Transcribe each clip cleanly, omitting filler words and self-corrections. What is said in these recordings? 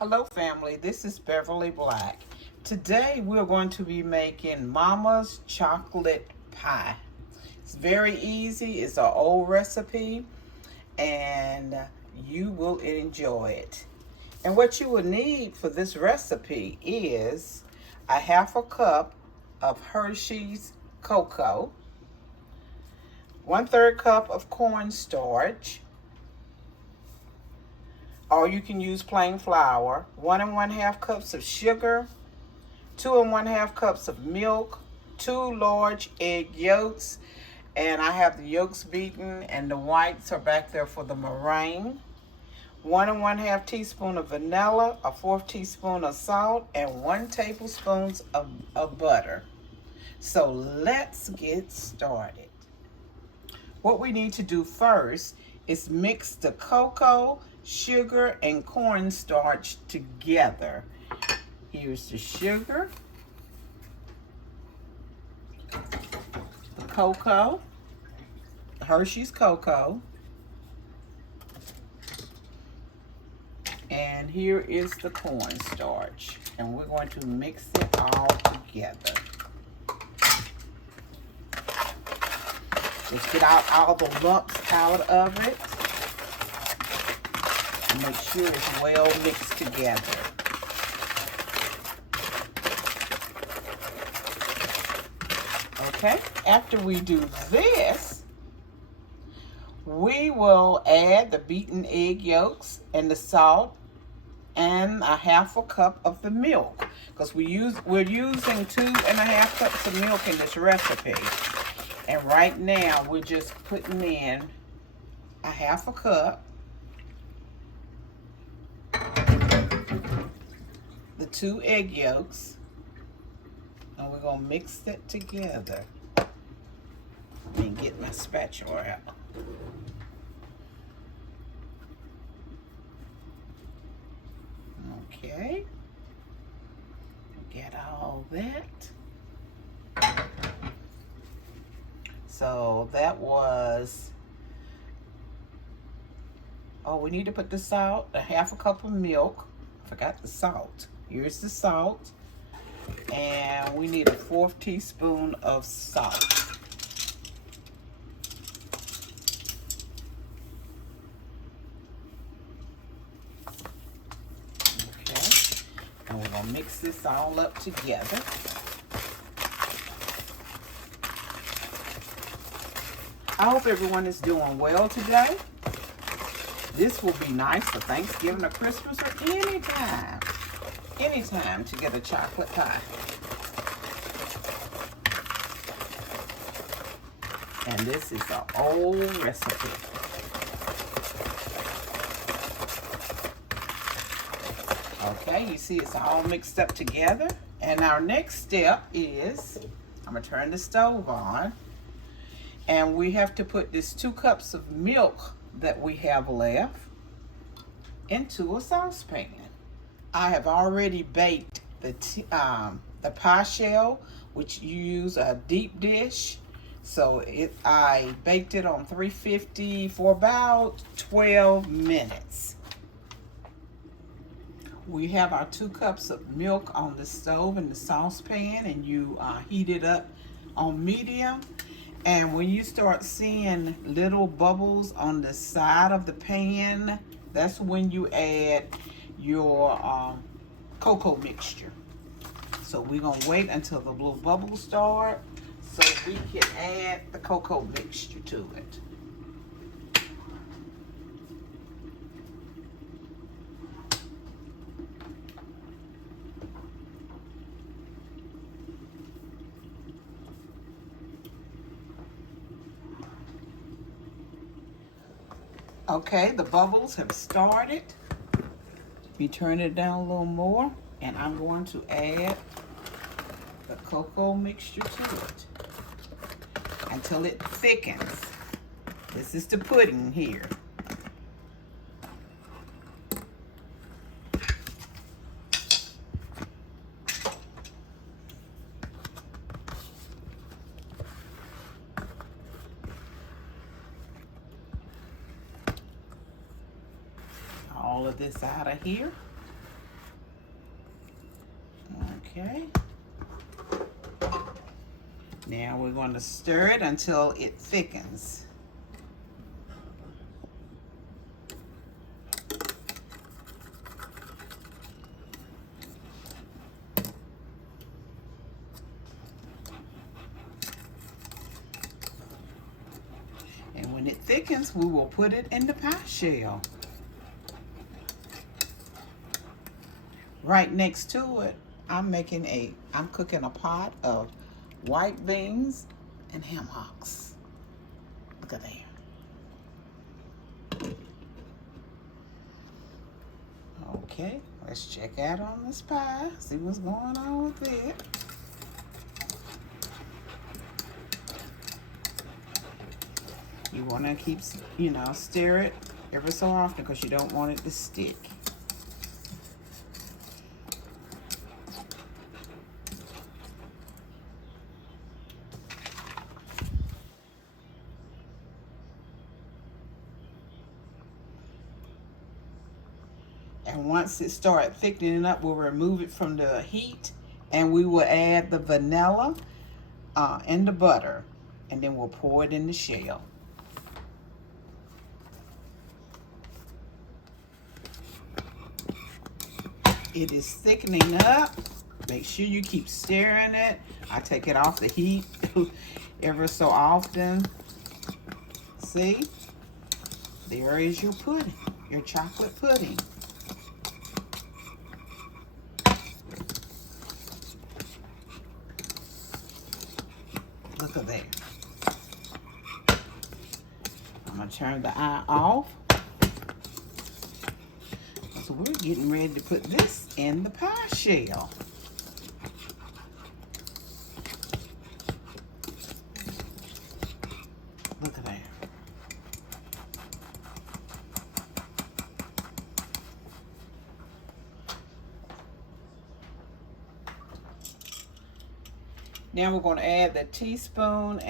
Hello family, this is Beverly Black. Today we're going to be making Mama's chocolate pie. It's very easy, it's an old recipe and you will enjoy it. And what you will need for this recipe is a half a cup of Hershey's cocoa, 1/3 cup of cornstarch, or you can use plain flour, 1 1/2 cups of sugar, 2 1/2 cups of milk, 2 large egg yolks, and I have the yolks beaten and the whites are back there for the meringue, 1 1/2 teaspoon of vanilla, a 1/4 teaspoon of salt, and 1 tablespoon of butter. So let's get started. What we need to do first is mix the cocoa, sugar, and cornstarch together. Here's the sugar, the cocoa, Hershey's cocoa, and here is the cornstarch. And we're going to mix it all together. Let's get out all the lumps out of it. And make sure it's well mixed together. Okay, after we do this, we will add the beaten egg yolks and the salt and a 1/2 cup of the milk, because we're using 2 1/2 cups of milk in this recipe. And right now we're just putting in a 1/2 cup, the 2 egg yolks, and we're gonna mix it together. Let me get my spatula out. Okay, get all that. So that was, we need to put the salt, a 1/2 cup of milk. Forgot the salt. Here's the salt. And we need a 1/4 teaspoon of salt. Okay. And we're gonna mix this all up together. I hope everyone is doing well today. This will be nice for Thanksgiving or Christmas or anytime. Anytime to get a chocolate pie. And this is an old recipe. Okay, you see it's all mixed up together. And our next step is, I'm gonna turn the stove on. And we have to put this 2 cups of milk that we have left into a saucepan. I have already baked the pie shell, which you use a deep dish. So I baked it on 350 for about 12 minutes. We have our 2 cups of milk on the stove in the saucepan, and you heat it up on medium. And when you start seeing little bubbles on the side of the pan, that's when you add your cocoa mixture. So we're gonna wait until the little bubbles start so we can add the cocoa mixture to it. Okay, the bubbles have started. We turn it down a little more, and I'm going to add the cocoa mixture to it until it thickens. This is the pudding here. All of this out of here. Okay. Now we're going to stir it until it thickens. And when it thickens, we will put it in the pie shell. Right next to it, I'm cooking a pot of white beans and ham hocks. Look at that. Okay, let's check out on this pie, see what's going on with it. You want to keep, stir it every so often because you don't want it to stick. And once it starts thickening up, we'll remove it from the heat and we will add the vanilla and the butter. And then we'll pour it in the shell. It is thickening up. Make sure you keep stirring it. I take it off the heat ever so often. See? There is your pudding, your chocolate pudding. Look at that. I'm going to turn the eye off. So we're getting ready to put this in the pie shell. Look at that. Now we're going to add the 1.5 teaspoons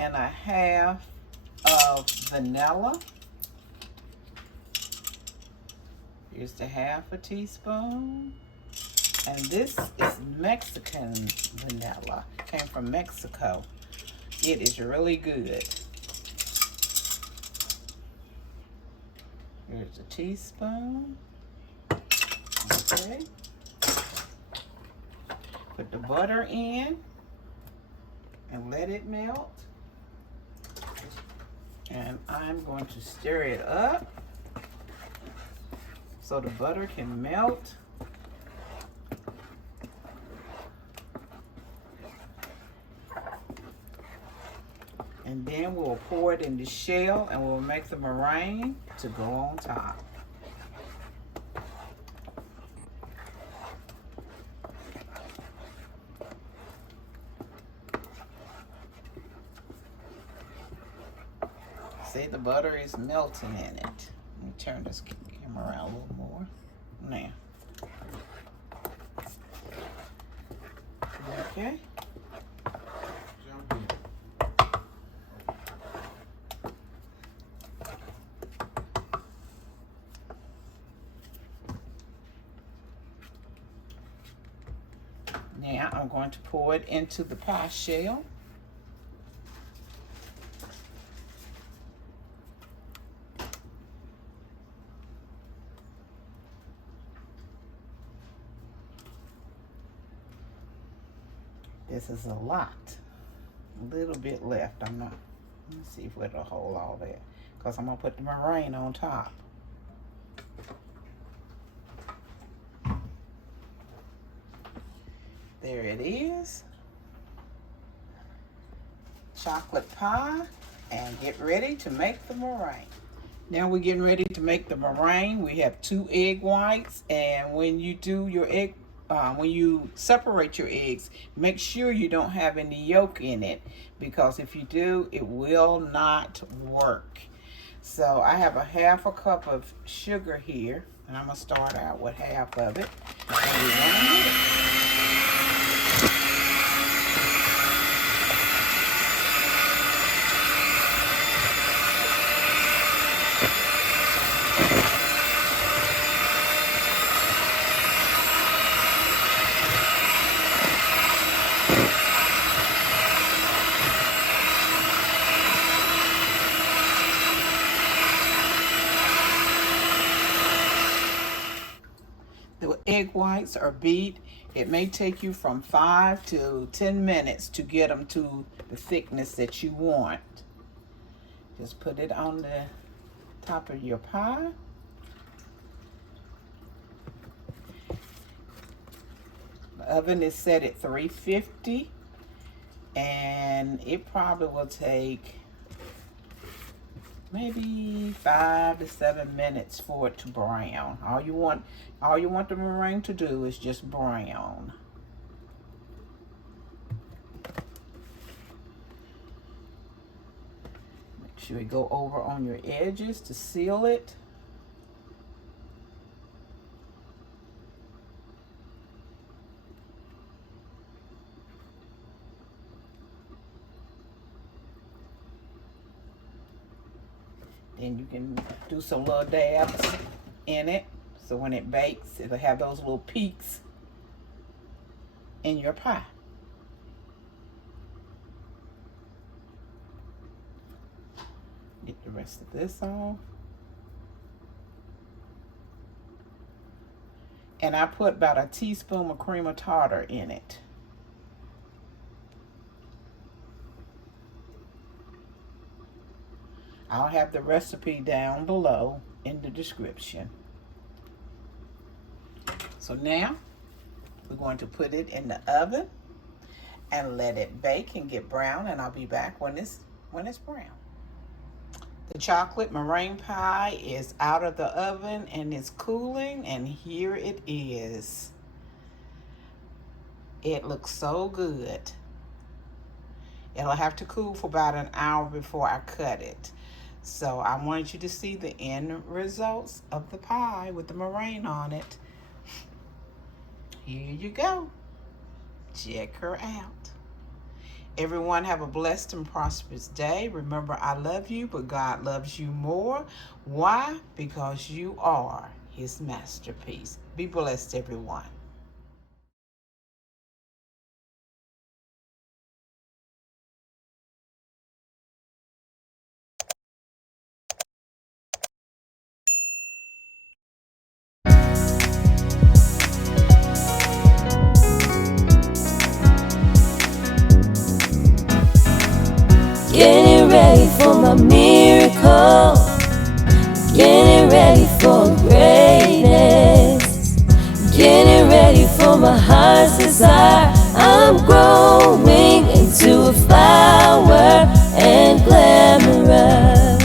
of vanilla. Here's the 1/2 teaspoon. And this is Mexican vanilla. Came from Mexico. It is really good. Here's a teaspoon. Okay. Put the butter in and let it melt. And I'm going to stir it up so the butter can melt. And then we'll pour it in the shell and we'll make the meringue to go on top. See, the butter is melting in it. Let me turn this camera around a little more. Now. Okay. Now I'm going to pour it into the pie shell. This is a lot. A little bit left. Let me see if it'll hold all that. Because I'm going to put the meringue on top. There it is. Chocolate pie. And get ready to make the meringue. Now we're getting ready to make the meringue. We have 2 egg whites. And when you do your egg, when you separate your eggs, make sure you don't have any yolk in it, because if you do, it will not work. So I have a 1/2 cup of sugar here, and I'm gonna start out with 1/2 of it. And we're gonna mix. egg whites are beat. It may take you from 5 to 10 minutes to get them to the thickness that you want. Just put it on the top of your pie. The oven is set at 350, and it probably will take maybe 5 to 7 minutes for it to brown. All you want the meringue to do is just brown. Make sure you go over on your edges to seal it. Then you can do some little dabs in it, so when it bakes, it'll have those little peaks in your pie. Get the rest of this off. And I put about a teaspoon of cream of tartar in it. I'll have the recipe down below in the description. So now we're going to put it in the oven and let it bake and get brown, and I'll be back when it's brown. The chocolate meringue pie is out of the oven and it's cooling, and here it is. It looks so good. It'll have to cool for about an hour before I cut it. So I wanted you to see the end results of the pie with the meringue on it. Here you go. Check her out. Everyone have a blessed and prosperous day. Remember, I love you, but God loves you more. Why? Because you are His masterpiece. Be blessed, everyone. Getting ready for my miracle, getting ready for greatness, getting ready for my heart's desire. I'm growing into a flower and glamorous.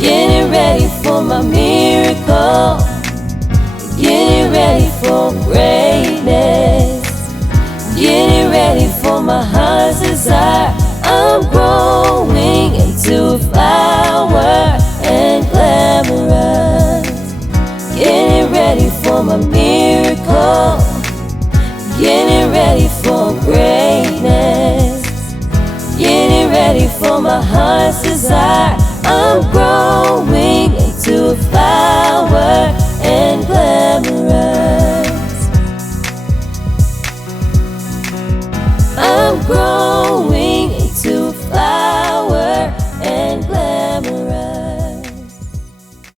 Getting ready for my miracle, getting ready for greatness, getting ready for my heart's desire. I'm growing into a flower and glamorous. Getting ready for my miracle, getting ready for greatness, getting ready for my heart's desire. I'm growing into a flower and glamorous. I'm growing